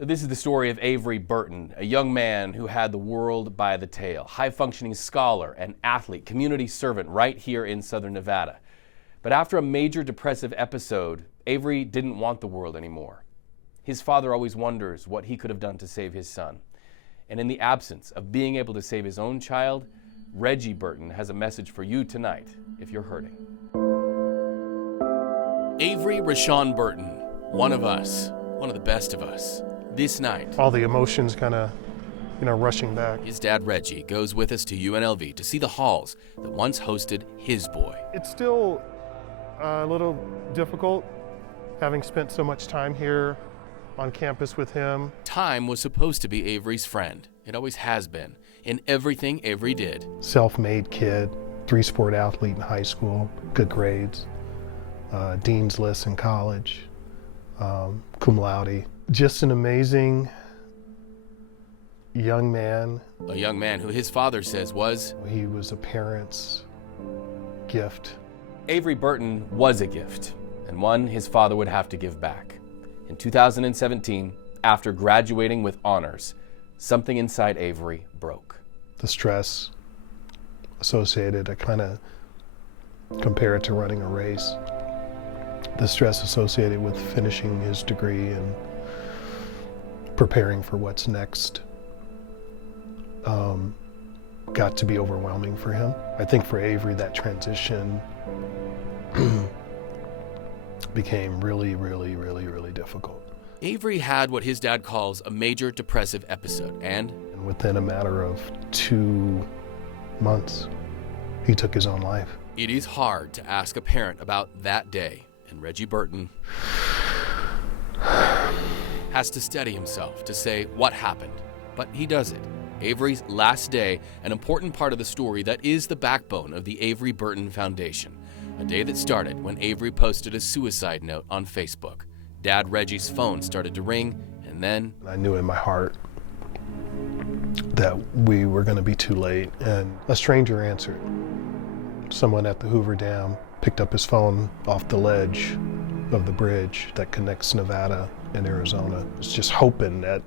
This is the story of Avery Burton, a young man who had the world by the tail. High-functioning scholar and athlete, community servant right here in Southern Nevada. But after a major depressive episode, Avery didn't want the world anymore. His father always wonders what he could have done to save his son. And in the absence of being able to save his own child, Reggie Burton has a message for you tonight if you're hurting. Avery Rashawn Burton, one of us, one of the best of us. This night, all the emotions kind of, rushing back. His dad, Reggie, goes with us to UNLV to see the halls that once hosted his boy. It's still a little difficult, having spent so much time here on campus with him. Time was supposed to be Avery's friend. It always has been, in everything Avery did. Self-made kid, 3-sport athlete in high school, good grades, dean's list in college, cum laude. Just an amazing young man. A young man who his father says was... He was a parent's gift. Avery Burton was a gift, and one his father would have to give back. In 2017, after graduating with honors, something inside Avery broke. The stress associated, I kind of compare it to running a race. The stress associated with finishing his degree and preparing for what's next got to be overwhelming for him. I think for Avery, that transition became really, really, really, really difficult. Avery had what his dad calls a major depressive episode, and within a matter of 2 months, he took his own life. It is hard to ask a parent about that day, and Reggie Burton has to steady himself to say what happened, but he does it. Avery's last day, an important part of the story that is the backbone of the Avery Burton Foundation. A day that started when Avery posted a suicide note on Facebook. Dad Reggie's phone started to ring, and then... I knew in my heart that we were going to be too late, and a stranger answered. Someone at the Hoover Dam picked up his phone off the ledge of the bridge that connects Nevada and Arizona. I was just hoping that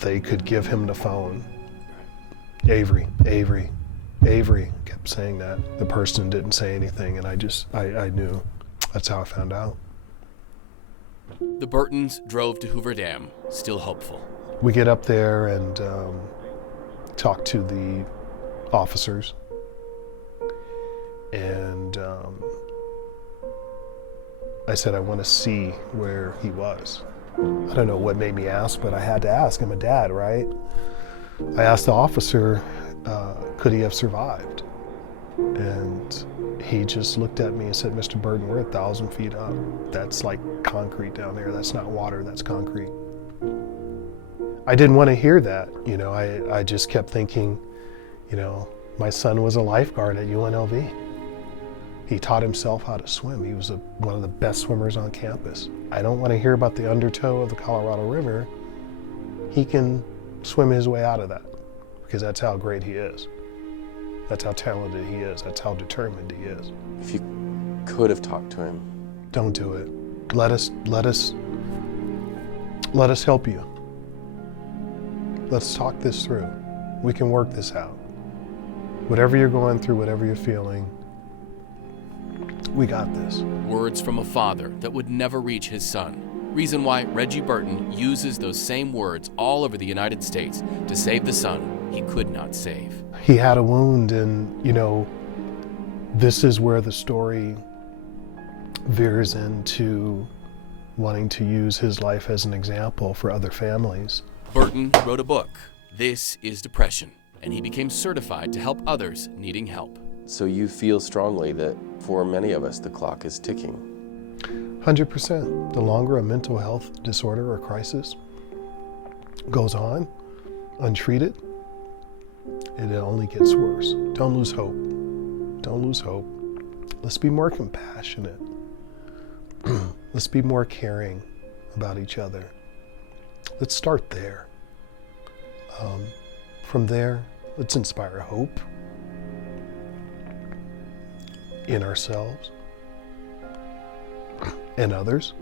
they could give him the phone. Avery, Avery, Avery kept saying that. The person didn't say anything, and I knew. That's how I found out. The Burtons drove to Hoover Dam, still hopeful. We get up there and talk to the officers, and I said, I want to see where he was. I don't know what made me ask, but I had to ask. I'm a dad, right? I asked the officer, could he have survived? And he just looked at me and said, Mr. Burton, we're 1,000 feet up. That's like concrete down there. That's not water, that's concrete. I didn't want to hear that. I just kept thinking, my son was a lifeguard at UNLV. He taught himself how to swim. He was one of the best swimmers on campus. I don't want to hear about the undertow of the Colorado River. He can swim his way out of that because that's how great he is. That's how talented he is. That's how determined he is. If you could have talked to him. Don't do it. Let us help you. Let's talk this through. We can work this out. Whatever you're going through, whatever you're feeling, we got this. Words from a father that would never reach his son. Reason why Reggie Burton uses those same words all over the United States to save the son he could not save. He had a wound, and this is where the story veers into wanting to use his life as an example for other families. Burton wrote a book, This is Depression, and he became certified to help others needing help. So you feel strongly that for many of us, the clock is ticking? 100%. The longer a mental health disorder or crisis goes on, untreated, it only gets worse. Don't lose hope. Don't lose hope. Let's be more compassionate. Let's be more caring about each other. Let's start there. From there, let's inspire hope in ourselves and others.